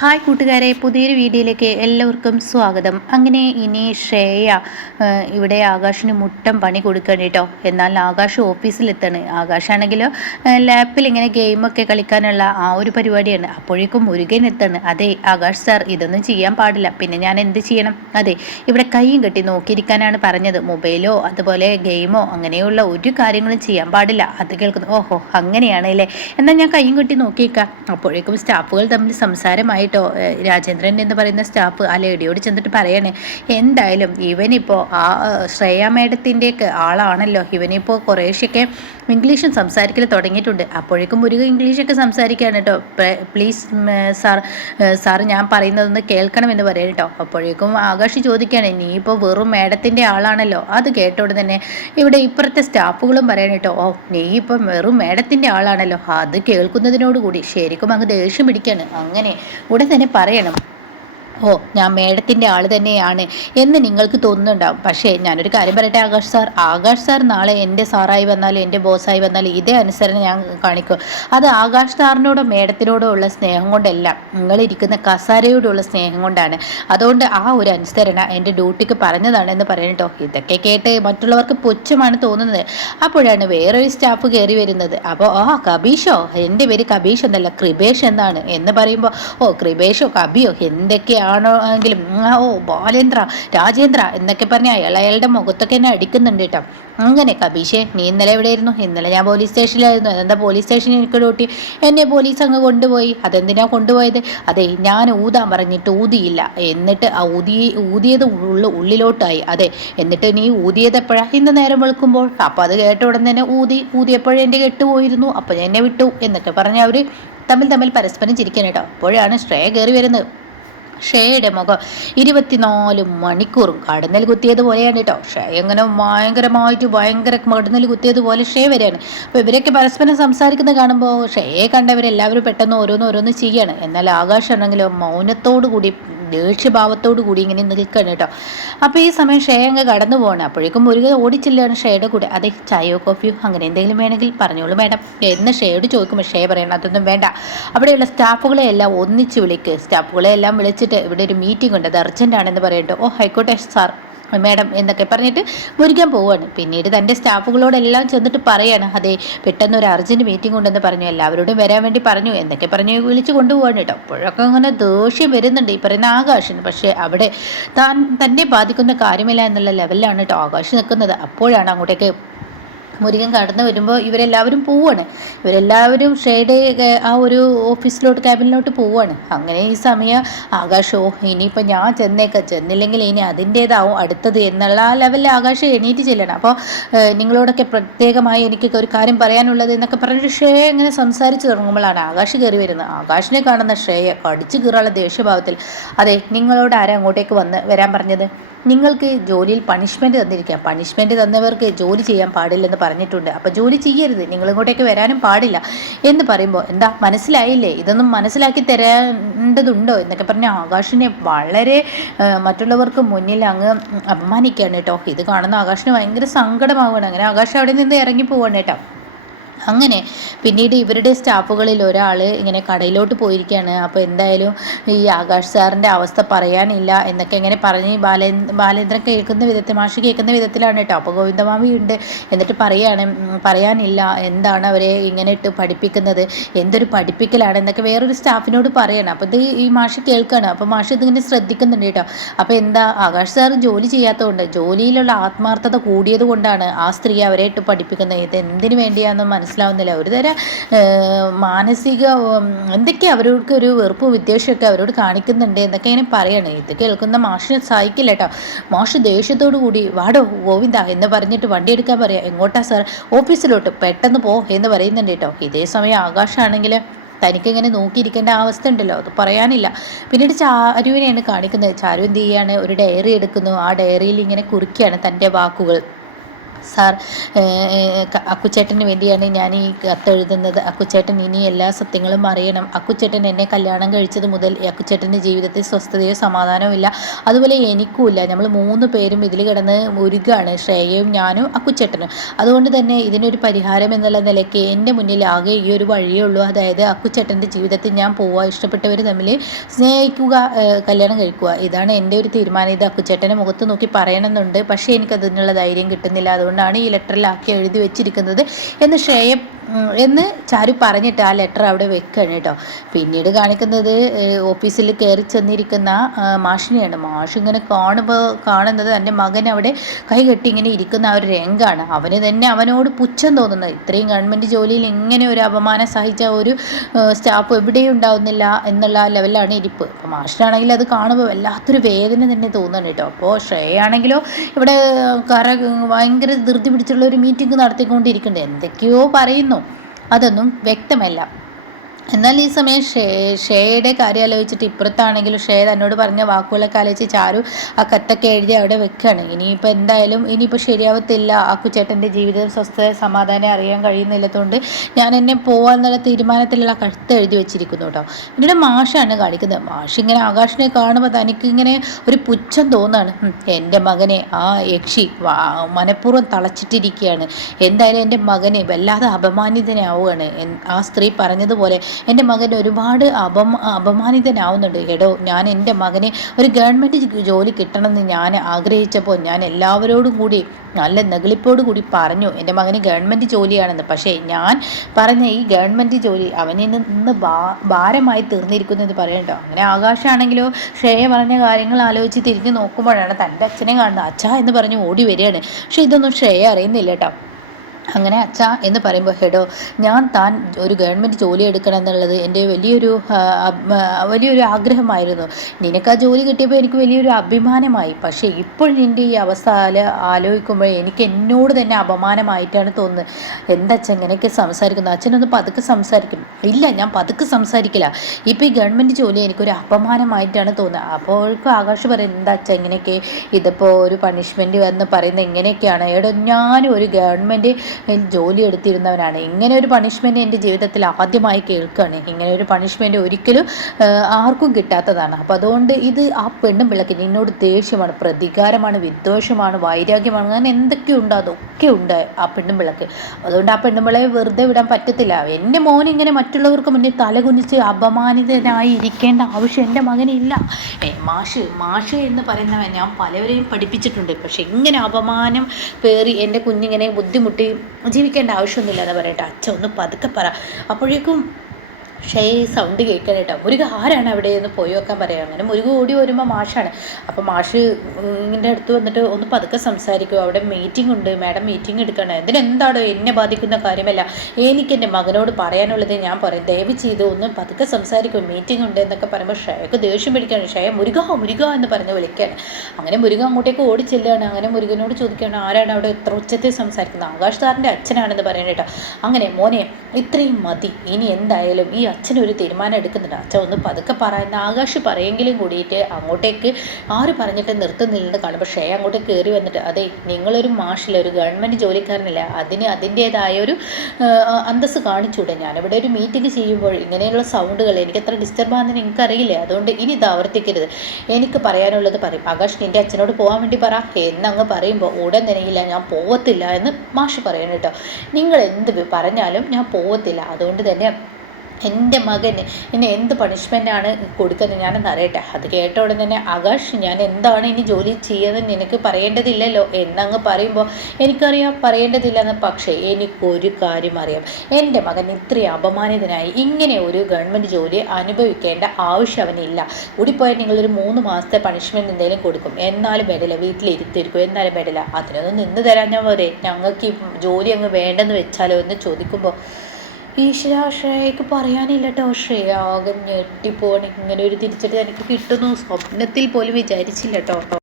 Hi കൂട്ടുകാരെ പുതിയൊരു വീഡിയോയിലേക്ക് എല്ലാവർക്കും സ്വാഗതം. അങ്ങനെ ഇനി ശ്രേയ ഇവിടെ ആകാശിന് മുട്ടം പണി കൊടുക്കണം കേട്ടോ. എന്നാൽ ആകാശ് ഓഫീസിലെത്താണ്. ആകാശാണെങ്കിലോ ലാപ്പിൽ ഇങ്ങനെ ഗെയിമൊക്കെ കളിക്കാനുള്ള ആ ഒരു പരിപാടിയാണ്. അപ്പോഴേക്കും മുരുകൻ എത്താണ്. അതെ ആകാശ് സാർ ഇതൊന്നും ചെയ്യാൻ പാടില്ല. പിന്നെ ഞാൻ എന്ത് ചെയ്യണം? അതെ ഇവിടെ കൈയും കെട്ടി നോക്കിയിരിക്കാനാണ് പറഞ്ഞത്. മൊബൈലോ അതുപോലെ ഗെയിമോ അങ്ങനെയുള്ള ഒരു കാര്യങ്ങളും ചെയ്യാൻ പാടില്ല. അത് കേൾക്കുന്നു. ഓഹോ അങ്ങനെയാണ് അല്ലേ? എന്നാൽ ഞാൻ കൈയും കെട്ടി നോക്കിയേക്കാം. അപ്പോഴേക്കും സ്റ്റാഫുകൾ തമ്മിൽ സംസാരമായി ആയിട്ടോ രാജേന്ദ്രൻ എന്ന് പറയുന്ന സ്റ്റാഫ് ആ ലേഡിയോട് ചെന്നിട്ട് പറയണേ എന്തായാലും ഇവനിപ്പോൾ ആ ശ്രേയ മേഡത്തിന്റെയൊക്കെ ആളാണല്ലോ. ഇവനിപ്പോൾ കുറേശ്ശൊക്കെ ഇംഗ്ലീഷും സംസാരിക്കൽ തുടങ്ങിയിട്ടുണ്ട്. അപ്പോഴേക്കും മുരുക ഇംഗ്ലീഷൊക്കെ സംസാരിക്കുകയാണ് കേട്ടോ. പ്ലീസ് സാർ സാർ ഞാൻ പറയുന്നതൊന്ന് കേൾക്കണമെന്ന് പറയാം കേട്ടോ. അപ്പോഴേക്കും ആകാശ് ചോദിക്കുകയാണ് നീ ഇപ്പോൾ വെറും മേഡത്തിന്റെ ആളാണല്ലോ? അത് കേട്ടോട് തന്നെ ഇവിടെ ഇപ്പുറത്തെ സ്റ്റാഫുകളും പറയാൻ കേട്ടോ ഓ നീ ഇപ്പം വെറും മേഡത്തിന്റെ ആളാണല്ലോ. അത് കേൾക്കുന്നതിനോടുകൂടി ശരിക്കും അങ്ങ് ദേഷ്യം പിടിക്കുകയാണ് അങ്ങനെ ഉടൻ തന്നെ പറയണം. ഓ ഞാൻ മേഡത്തിന്റെ ആൾ തന്നെയാണ് എന്ന് നിങ്ങൾക്ക് തോന്നുന്നുണ്ടാവും. പക്ഷേ ഞാനൊരു കാര്യം പറയട്ടെ ആകാശ് സാർ. ആകാശ് സാർ നാളെ എന്റെ സാറായി വന്നാലും എന്റെ ബോസായി വന്നാലും ഇതേ അനുസരണം ഞാൻ കാണിക്കും. അത് ആകാശ് സാറിനോടോ മേഡത്തിനോടോ ഉള്ള സ്നേഹം കൊണ്ടല്ല. നിങ്ങളിരിക്കുന്ന കസാരയോടുള്ള സ്നേഹം കൊണ്ടാണ്. അതുകൊണ്ട് ആ ഒരു അനുസരണ എന്റെ ഡ്യൂട്ടിക്ക് പറഞ്ഞതാണ് എന്ന് പറയട്ടോ ഇതൊക്കെ കേട്ട് മറ്റുള്ളവർക്ക് പുച്ഛമാണ് തോന്നുന്നത്. അപ്പോഴാണ് വേറൊരു സ്റ്റാഫ് കയറി വരുന്നത്. അപ്പോൾ ആ കബീഷോ എന്റെ പേര് കബീഷ് എന്നല്ല കൃപേഷ് എന്നാണ് എന്ന് പറയുമ്പോൾ ഓ കൃപേഷോ കബിയോ എന്തൊക്കെയാണ് ആണോ എങ്കിലും ഓ ബാലേന്ദ്ര രാജേന്ദ്ര എന്നൊക്കെ പറഞ്ഞ അയാളുടെ മുഖത്തൊക്കെ എന്നെ അടിക്കുന്നുണ്ട് കേട്ടോ. അങ്ങനെ കബീഷേ നീ ഇന്നലെ എവിടെയായിരുന്നു? ഇന്നലെ ഞാൻ പോലീസ് സ്റ്റേഷനിലായിരുന്നു അതെന്താ പോലീസ് സ്റ്റേഷനിൽ എനിക്ക് ഡ്യൂട്ടി? എന്നെ പോലീസ് അങ്ങ് കൊണ്ടുപോയി. അതെന്തിനാ കൊണ്ടുപോയത്? അതെ ഞാൻ ഊതാൻ പറഞ്ഞിട്ട് ഊതിയില്ല. എന്നിട്ട് ആ ഊതി ഊതിയത് ഉള്ള ഉള്ളിലോട്ടായി. അതെ എന്നിട്ട് നീ ഊതിയത് എപ്പോഴാണ് ഇന്ന് നേരം വെളുക്കുമ്പോൾ. അപ്പോൾ അത് കേട്ട ഉടൻ തന്നെ ഊതി ഊതിയപ്പോഴേ എന്റെ കെട്ടുപോയിരുന്നു അപ്പോൾ ഞാൻ എന്നെ വിട്ടു എന്നൊക്കെ പറഞ്ഞ് അവർ തമ്മിൽ തമ്മിൽ പരസ്പരം ചിരിക്കണം കേട്ടോ. അപ്പോഴാണ് ശ്രേയ കയറി വരുന്നത്. ഷേയുടെ മുഖം ഇരുപത്തിനാല് മണിക്കൂറും കടന്നൽ കുത്തിയതുപോലെയാണ് കേട്ടോ. ഷേ എങ്ങനെ ഭയങ്കരമായിട്ട് ഭയങ്കര കടന്നൽ കുത്തിയതുപോലെ ഷേ വരെയാണ്. അപ്പോൾ ഇവരൊക്കെ പരസ്പരം സംസാരിക്കുന്നത് കാണുമ്പോൾ ഷേയെ കണ്ടവരെല്ലാവരും പെട്ടെന്ന് ഓരോന്ന് ഓരോന്ന് ചെയ്യാണ്. എന്നാൽ ആകാശമാണെങ്കിലും മൗനത്തോടു കൂടി ദേഷ്യഭാവത്തോടു കൂടി ഇങ്ങനെ നിൽക്കണം കേട്ടോ. അപ്പോൾ ഈ സമയം ഷേ അങ്ങ് കടന്നു പോകണം അപ്പോഴേക്കും ഒരു ഓടിച്ചില്ലാണ് ഷേയുടെ കൂടെ. അതെ ചായയോ കോഫിയോ അങ്ങനെ എന്തെങ്കിലും വേണമെങ്കിൽ പറഞ്ഞോളൂ മേഡം. എന്ന് ഷേയോട് ചോദിക്കുമ്പോൾ ഷേ പറയണം അതൊന്നും വേണ്ട. അവിടെയുള്ള സ്റ്റാഫുകളെ എല്ലാം ഒന്നിച്ച് വിളിക്ക്. സ്റ്റാഫുകളെ എല്ലാം വിളിച്ചിട്ട് ഇവിടെ ഒരു മീറ്റിംഗ് ഉണ്ട്. അത് അർജന്റാണെന്ന് പറയട്ടോ ഓ ഹൈക്കോട്ടെ സാർ മാഡം എന്നൊക്കെ പറഞ്ഞിട്ട് മുരുകാൻ പോവുകയാണ്. പിന്നീട് തന്റെ സ്റ്റാഫുകളോടെല്ലാം ചെന്നിട്ട് പറയാണ് അതെ പെട്ടെന്ന് ഒരു അർജന്റ് മീറ്റിംഗ് ഉണ്ടെന്ന് പറഞ്ഞു. എല്ലാവരോടും വരാൻ വേണ്ടി പറഞ്ഞു എന്നൊക്കെ പറഞ്ഞു വിളിച്ച് കൊണ്ടുപോവാണ് കേട്ടോ. അപ്പോഴൊക്കെ അങ്ങനെ ദേഷ്യം വരുന്നുണ്ട് ഈ പറയുന്ന ആകാശിന്. പക്ഷേ അവിടെ താൻ തന്നെ ബാധിക്കുന്ന കാര്യമില്ല എന്നുള്ള ലെവലിലാണ് കേട്ടോ ആകാശ് നിൽക്കുന്നത്. അപ്പോഴാണ് അങ്ങോട്ടേക്ക് മുരുകൻ കടന്നു വരുമ്പോൾ ഇവരെല്ലാവരും പോവുകയാണ് ഇവരെല്ലാവരും ഷെയ്ഡ് ആ ഒരു ഓഫീസിലോട്ട് ക്യാബിനിലോട്ട് പോവുകയാണ് അങ്ങനെ ഈ സമയം ആകാശോ ഇനിയിപ്പോൾ ഞാൻ ചെന്നേക്കാം. ചെന്നില്ലെങ്കിൽ ഇനി അതിന്റേതാവും അടുത്തത് എന്നുള്ള ആ ലെവലിൽ ആകാശം എണീറ്റ് ചെല്ലണം. അപ്പോൾ നിങ്ങളോടൊക്കെ പ്രത്യേകമായി എനിക്ക് ഒരു കാര്യം പറയാനുള്ളത് എന്നൊക്കെ പറഞ്ഞിട്ട് ഷേ ഇങ്ങനെ സംസാരിച്ച് തുടങ്ങുമ്പോഴാണ് ആകാശ് കയറി വരുന്നത്. ആകാശിനെ കാണുന്ന ഷേയെ കടിച്ചു കീറാനുള്ള ദേഷ്യഭാവത്തിൽ. അതെ നിങ്ങളോട് ആരാ അങ്ങോട്ടേക്ക് വന്ന് വരാൻ പറഞ്ഞത്? നിങ്ങൾക്ക് ജോലിയിൽ പണിഷ്മെന്റ് തന്നിരിക്കാം. പണിഷ്മെന്റ് തന്നവർക്ക് ജോലി ചെയ്യാൻ പാടില്ലെന്ന് പറഞ്ഞിട്ടുണ്ട്. അപ്പോൾ ജോലി ചെയ്യരുത്. നിങ്ങൾ ഇങ്ങോട്ടേക്ക് വരാനും പാടില്ല എന്ന് പറയുമ്പോൾ എന്താ മനസ്സിലായില്ലേ? ഇതൊന്നും മനസ്സിലാക്കി തരേണ്ടതുണ്ടോ? എന്നൊക്കെ പറഞ്ഞ ആകാശിനെ വളരെ മറ്റുള്ളവർക്ക് മുന്നിൽ അങ്ങ് അപമാനിക്കുകയാണ് കേട്ടോ. ഇത് കാണുന്ന ആകാശിന് ഭയങ്കര സങ്കടമാവുകയാണ്. അങ്ങനെ ആകാശം അവിടെ നിന്ന് ഇറങ്ങി പോവാണ് കേട്ടോ. അങ്ങനെ പിന്നീട് ഇവരുടെ സ്റ്റാഫുകളിൽ ഒരാൾ ഇങ്ങനെ കടയിലോട്ട് പോയിരിക്കുകയാണ്. അപ്പോൾ എന്തായാലും ഈ ആകാശ് സാറിന്റെ അവസ്ഥ പറയാനില്ല എന്നൊക്കെ ഇങ്ങനെ പറഞ്ഞ് ബാലേ ബാലേന്ദ്രൻ കേൾക്കുന്ന വിധത്തിൽ മാഷ് കേൾക്കുന്ന വിധത്തിലാണ് കേട്ടോ അപ്പോൾ ഗോവിന്ദമാമി ഉണ്ട്. എന്നിട്ട് പറയാണ് പറയാനില്ല. എന്താണ് അവരെ ഇങ്ങനെ ഇട്ട് പഠിപ്പിക്കുന്നത്? എന്തൊരു പഠിപ്പിക്കലാണ് എന്നൊക്കെ വേറൊരു സ്റ്റാഫിനോട് പറയണം. അപ്പോൾ ഇത് ഈ മാഷ് കേൾക്കുകയാണ് അപ്പോൾ മാഷ് ഇതിങ്ങനെ ശ്രദ്ധിക്കുന്നുണ്ട് കേട്ടോ അപ്പോൾ എന്താ ആകാശ് സാർ ജോലി ചെയ്യാത്തതുകൊണ്ട് ജോലിയിലുള്ള ആത്മാർത്ഥത കൂടിയത് കൊണ്ടാണ് ആ സ്ത്രീ അവരെ ഇട്ട് പഠിപ്പിക്കുന്നത്. ഇത് എന്തിനു വേണ്ടിയാണെന്ന് മനസ്സിലാക്കി മനസ്സിലാവുന്നില്ല. ഒരു തരം മാനസിക എന്തൊക്കെയാണ് അവർക്ക് ഒരു വെറുപ്പ് വിദ്വേഷമൊക്കെ അവരോട് കാണിക്കുന്നുണ്ട് എന്നൊക്കെ ഇങ്ങനെ പറയണേ. ഇത് കേൾക്കുന്ന മാഷിനെ സഹായിക്കില്ല കേട്ടോ മാഷ് ദേഷ്യത്തോടു കൂടി വാടോ ഗോവിന്ദ എന്ന് പറഞ്ഞിട്ട് വണ്ടി എടുക്കാൻ പറയാം. എങ്ങോട്ടാ സാർ ഓഫീസിലോട്ട്. പെട്ടെന്ന് പോ എന്ന് പറയുന്നുണ്ട് കേട്ടോ ഇതേ സമയം ആകാശമാണെങ്കിൽ തനിക്കിങ്ങനെ നോക്കിയിരിക്കേണ്ട അവസ്ഥ ഉണ്ടല്ലോ. അത് പറയാനില്ല. പിന്നീട് ചാരുവിനെയാണ് കാണിക്കുന്നത്. ചാരു എന്ത് ഒരു ഡയറി എടുക്കുന്നു. ആ ഡയറിയിൽ ഇങ്ങനെ കുറിക്കുകയാണ് തന്റെ വാക്കുകൾ. സാർ അക്കുച്ചേട്ടന് വേണ്ടിയാണ് ഞാൻ ഈ കത്തെഴുതുന്നത്. അക്കുച്ചേട്ടൻ ഇനി എല്ലാ സത്യങ്ങളും അറിയണം. അക്കുച്ചേട്ടൻ എന്നെ കല്യാണം കഴിച്ചത് മുതൽ അക്കുച്ചേട്ടന്റെ ജീവിതത്തിൽ സ്വസ്ഥതയോ സമാധാനവും ഇല്ല. അതുപോലെ എനിക്കുമില്ല. നമ്മൾ മൂന്ന് പേരും ഇതിൽ കിടന്ന് മുരുകാണ് ശ്രേയയും ഞാനും അക്കുച്ചേട്ടനും. അതുകൊണ്ട് തന്നെ ഇതിനൊരു പരിഹാരം എന്നുള്ള നിലയ്ക്ക് എന്റെ മുന്നിൽ ആകെ ഈ ഒരു വഴിയേ ഉള്ളൂ. അതായത് അക്കുച്ചേട്ടന്റെ ജീവിതത്തിൽ ഞാൻ പോവുക ഇഷ്ടപ്പെട്ടവർ തമ്മിൽ സ്നേഹിക്കുക കല്യാണം കഴിക്കുക. ഇതാണ് എന്റെ ഒരു തീരുമാനം. ഇത് അക്കുച്ചേട്ടനെ മുഖത്ത് നോക്കി പറയണമെന്നുണ്ട്. പക്ഷേ എനിക്കതിനുള്ള ധൈര്യം കിട്ടുന്നില്ല. അതുകൊണ്ട് അതുകൊണ്ടാണ് ഈ ലെറ്ററിലാക്കി എഴുതി വെച്ചിരിക്കുന്നത് എന്ന് ശ്രേയ എന്ന് ചാരു പറഞ്ഞിട്ട് ആ ലെറ്റർ അവിടെ വെക്കുകയാണ് കേട്ടോ. പിന്നീട് കാണിക്കുന്നത് ഓഫീസിൽ കയറി ചെന്നിരിക്കുന്ന മാഷിനെയാണ്. മാഷ് ഇങ്ങനെ കാണുമ്പോൾ കാണുന്നത് എന്റെ മകൻ അവിടെ കൈ കെട്ടി ഇങ്ങനെ ഇരിക്കുന്ന ആ ഒരു രംഗാണ്. അവന് തന്നെ അവനോട് പുച്ഛം തോന്നുന്നത് ഇത്രയും ഗവൺമെന്റ് ജോലിയിൽ ഇങ്ങനെ ഒരു അപമാനം സഹിച്ച ഒരു സ്റ്റാഫ് എവിടെയും ഉണ്ടാവുന്നില്ല എന്നുള്ള ലെവലാണ് ഇരിപ്പ്. അപ്പോൾ മാഷിനാണെങ്കിൽ അത് കാണുമ്പോൾ വല്ലാത്തൊരു വേദന തന്നെ തോന്നുന്നു കേട്ടോ. അപ്പോൾ ശ്രേയാണെങ്കിലോ ഇവിടെ കറ ഭയങ്കര ധൃതി പിടിച്ചുള്ള ഒരു മീറ്റിംഗ് നടത്തിക്കൊണ്ടിരിക്കുന്നുണ്ട്. എന്തൊക്കെയോ പറയുന്നു. അതൊന്നും വ്യക്തമല്ല. എന്നാൽ ഈ സമയം ഷേ ഷേയുടെ കാര്യം ആലോചിച്ചിട്ട് ഇപ്പുറത്താണെങ്കിലും ഷേ തന്നോട് പറഞ്ഞ വാക്കുകളൊക്കെ ആലോചിച്ച് ചാരു ആ കത്തൊക്കെ എഴുതി അവിടെ വെക്കുകയാണ്. ഇനിയിപ്പോൾ എന്തായാലും ഇനിയിപ്പോൾ ശരിയാവത്തില്ല. ആ കുച്ചേട്ടന്റെ ജീവിതം സ്വസ്ഥ സമാധാനം അറിയാൻ കഴിയുന്നില്ലതുകൊണ്ട് ഞാൻ എന്നെ പോകാന്നുള്ള തീരുമാനത്തിലുള്ള കത്ത് എഴുതി വെച്ചിരിക്കുന്നു കേട്ടോ. എന്നോട് മാഷാണ് കാണിക്കുന്നത്. മാഷ് ഇങ്ങനെ ആകാശിനെ കാണുമ്പോൾ തനിക്കിങ്ങനെ ഒരു പുച്ഛം തോന്നാണ്. എന്റെ മകനെ ആ യക്ഷി മനഃപൂർവം തളച്ചിട്ടിരിക്കുകയാണ്. എന്തായാലും എന്റെ മകനെ വല്ലാതെ അപമാനിതനാവുകയാണ്. ആ സ്ത്രീ പറഞ്ഞതുപോലെ എന്റെ മകൻ ഒരുപാട് അപമ അപമാനിതനാവുന്നുണ്ട്. എടോ ഞാൻ എന്റെ മകനെ ഒരു ഗവൺമെന്റ് ജോലി കിട്ടണമെന്ന് ഞാൻ ആഗ്രഹിച്ചപ്പോൾ ഞാൻ എല്ലാവരോടും കൂടി നല്ല നെഗളിപ്പോട് കൂടി പറഞ്ഞു എന്റെ മകന് ഗവൺമെന്റ് ജോലിയാണെന്ന്. പക്ഷേ ഞാൻ പറഞ്ഞ ഈ ഗവൺമെന്റ് ജോലി അവനിൽ നിന്ന് ഭാരമായി തീർന്നിരിക്കുന്നത് പറയണ്ടോ? അങ്ങനെ ആകാശമാണെങ്കിലോ ശ്രേയ പറഞ്ഞ കാര്യങ്ങൾ ആലോചിച്ച് തിരിഞ്ഞ് നോക്കുമ്പോഴാണ് തന്റെ അച്ഛനെ കാണുന്നത്. അച്ഛ എന്ന് പറഞ്ഞ് ഓടി വരികയാണ്. പക്ഷേ ഇതൊന്നും ശ്രേയ അറിയുന്നില്ല കേട്ടോ. അങ്ങനെ അച്ഛ എന്ന് പറയുമ്പോൾ ഹെഡോ ഞാൻ താൻ ഒരു ഗവൺമെന്റ് ജോലി എടുക്കണം എന്നുള്ളത് എന്റെ വലിയൊരു വലിയൊരു ആഗ്രഹമായിരുന്നു. നിനക്ക് ആ ജോലി കിട്ടിയപ്പോൾ എനിക്ക് വലിയൊരു അഭിമാനമായി. പക്ഷേ ഇപ്പോൾ നിന്റെ ഈ അവസ്ഥ ആലോചിക്കുമ്പോൾ എനിക്ക് എന്നോട് തന്നെ അപമാനമായിട്ടാണ് തോന്നുന്നത്. എന്താ അച്ഛൻ ഇങ്ങനെയൊക്കെ സംസാരിക്കുന്നത്? അച്ഛനൊന്ന് പതുക്കെ സംസാരിക്കും ഇല്ല ഞാൻ പതുക്കെ സംസാരിക്കില്ല. ഇപ്പോൾ ഈ ഗവൺമെന്റ് ജോലി എനിക്കൊരു അപമാനമായിട്ടാണ് തോന്നുന്നത്. അപ്പോഴേക്കും ആകാശ് പറയും എന്താ അച്ഛൻ ഇങ്ങനെയൊക്കെ? ഇതിപ്പോൾ ഒരു പണിഷ്മെന്റ് എന്ന് പറയുന്നത് എങ്ങനെയൊക്കെയാണ് എടോ ഞാനും ഒരു ഗവൺമെന്റ് ജോലി എടുത്തിരുന്നവനാണ്. ഇങ്ങനെ ഒരു പണിഷ്മെന്റ് എന്റെ ജീവിതത്തിൽ ആദ്യമായി കേൾക്കുകയാണ്. ഇങ്ങനെ ഒരു പണിഷ്മെന്റ് ഒരിക്കലും ആർക്കും കിട്ടാത്തതാണ്. അപ്പോൾ അതുകൊണ്ട് ഇത് ആ പെണ്ണും പിള്ളക്ക് നിന്നോട് ദേഷ്യമാണ് പ്രതികാരമാണ് വിദ്വേഷമാണ് വൈരാഗ്യമാണ് അങ്ങനെ എന്തൊക്കെയുണ്ടോ അതൊക്കെ ഉണ്ട് ആ പെണ്ണും പിള്ളക്ക് അതുകൊണ്ട് ആ പെണ്ണുമ്പിളയെ വെറുതെ വിടാൻ പറ്റത്തില്ല. എന്റെ മോൻ ഇങ്ങനെ മറ്റുള്ളവർക്ക് മുന്നിൽ തലകുനിച്ച് അപമാനിതനായി ഇരിക്കേണ്ട ആവശ്യം എന്റെ മകനില്ല മാഷ് മാഷ് എന്ന് പറയുന്നവൻ ഞാൻ പലവരെയും പഠിപ്പിച്ചിട്ടുണ്ട്. പക്ഷെ ഇങ്ങനെ അപമാനം പേറി എന്റെ കുഞ്ഞിങ്ങനെ ബുദ്ധിമുട്ടി ജീവിക്കേണ്ട ആവശ്യമൊന്നുമില്ല എന്ന് പറയട്ടെ. അച്ഛൻ ഒന്ന് പതുക്കെ പറ. അപ്പോഴേക്കും പക്ഷേ ഈ സൗണ്ട് കേൾക്കാൻ കേട്ടോ മുരുക ആരാണ് അവിടെ എന്ന് പോയി വെക്കാൻ പറയാം. അങ്ങനെ മുരുക ഓടി വരുമ്പോൾ മാഷാണ്. അപ്പോൾ മാഷ് ഇങ്ങനെ അടുത്ത് വന്നിട്ട് ഒന്ന് പതുക്കെ സംസാരിക്കും. അവിടെ മീറ്റിംഗ് ഉണ്ട്. മാഡം മീറ്റിംഗ് എടുക്കണം. എന്തിനെന്താണോ എന്നെ ബാധിക്കുന്ന കാര്യമല്ല? എനിക്ക് എന്റെ മകനോട് പറയാനുള്ളത് ഞാൻ പറയും. ദയവ് ചെയ്ത് ഒന്ന് പതുക്കെ സംസാരിക്കും. മീറ്റിംഗ് ഉണ്ട് എന്നൊക്കെ പറയുമ്പോൾ ഷയക്ക് ദേഷ്യം പിടിക്കുകയാണ് ഷയ മുരുക മുരുക എന്ന് പറഞ്ഞ് വിളിക്കുകയാണ് അങ്ങനെ മുരുക അങ്ങോട്ടേക്ക് ഓടി ചെല്ലുകയാണ്. അങ്ങനെ മുരുകനോട് ചോദിക്കുകയാണ് ആരാണ് അവിടെ എത്ര ഉച്ചത്തിൽ സംസാരിക്കുന്നത്? ആകാശ് സാറിന്റെ അച്ഛനാണെന്ന് പറയുന്നത് കേട്ടോ അങ്ങനെ മോനെ ഇത്രയും മതി. ഇനി എന്തായാലും ഈ അച്ഛനൊരു തീരുമാനം എടുക്കുന്നുണ്ട്. അച്ഛൻ ഒന്ന് പതുക്കെ പറയുന്ന ആകാശ് പറയെങ്കിലും കൂടിയിട്ട് അങ്ങോട്ടേക്ക് ആര് പറഞ്ഞിട്ട് നിർത്തുന്നില്ലെന്ന് കാണും. പക്ഷേ അങ്ങോട്ട് കയറി വന്നിട്ട് അതെ നിങ്ങളൊരു മാഷില്ല ഒരു ഗവൺമെന്റ് ജോലിക്കാരനല്ല. അതിന് അതിന്റേതായ ഒരു അന്തസ് കാണിച്ചൂടെ ഞാനിവിടെ ഒരു മീറ്റിംഗ് ചെയ്യുമ്പോൾ ഇങ്ങനെയുള്ള സൗണ്ടുകൾ എനിക്ക് എത്ര ഡിസ്റ്റർബ് ആണെന്ന് എനിക്കറിയില്ല അതുകൊണ്ട് ഇനി ഇത് ആവർത്തിക്കരുത്. എനിക്ക് പറയാനുള്ളത് പറയും. ആകാശ് നിന്റെ അച്ഛനോട് പോകാൻ വേണ്ടി പറ. എന്നങ്ങ് പറയുമ്പോൾ ഉടൻ തന്നെയില്ല ഞാൻ പോകത്തില്ല എന്ന് മാഷ് പറയണം കേട്ടോ. നിങ്ങൾ എന്ത് പറഞ്ഞാലും ഞാൻ പോകത്തില്ല അതുകൊണ്ട് തന്നെ എന്റെ മകന് ഇനി എന്ത് പണിഷ്മെന്റാണ് കൊടുക്കുന്നത് ഞാനെന്ന് അറിയട്ടെ? അത് കേട്ട ഉടനെ തന്നെ ആകാശ് ഞാൻ എന്താണ് ഇനി ജോലി ചെയ്യുന്നത് നിനക്ക് പറയേണ്ടതില്ലല്ലോ? എന്നങ്ങ് പറയുമ്പോൾ എനിക്കറിയാം പറയേണ്ടതില്ലെന്ന്. പക്ഷേ എനിക്കൊരു കാര്യം അറിയാം. എന്റെ മകൻ ഇത്രയും അപമാനിതനായി ഇങ്ങനെ ഒരു ഗവൺമെന്റ് ജോലി അനുഭവിക്കേണ്ട ആവശ്യം അവനില്ല. കൂടിപ്പോയാൽ നിങ്ങളൊരു മൂന്ന് മാസത്തെ പണിഷ്മെന്റ് എന്തെങ്കിലും കൊടുക്കും. എന്നാലും വേണ്ടില്ല വീട്ടിലിരുത്തിരിക്കും എന്നാലും വേണ്ടില്ല. അതിനൊന്നും നിന്ന് തരാൻ ഞാൻ പോരെ ഞങ്ങൾക്ക് ഈ ജോലി അങ്ങ് വേണ്ടെന്ന് വെച്ചാലോ? എന്ന് ചോദിക്കുമ്പോൾ ഈശ്വര ശ്രേയക്ക് പറയാനില്ല കേട്ടോ ശ്രേയ ആകെ ഞെട്ടിപ്പോവാണ്. ഇങ്ങനെ ഒരു തിരിച്ചടി എനിക്ക് കിട്ടുന്നു. സ്വപ്നത്തിൽ പോലും വിചാരിച്ചില്ല കേട്ടോ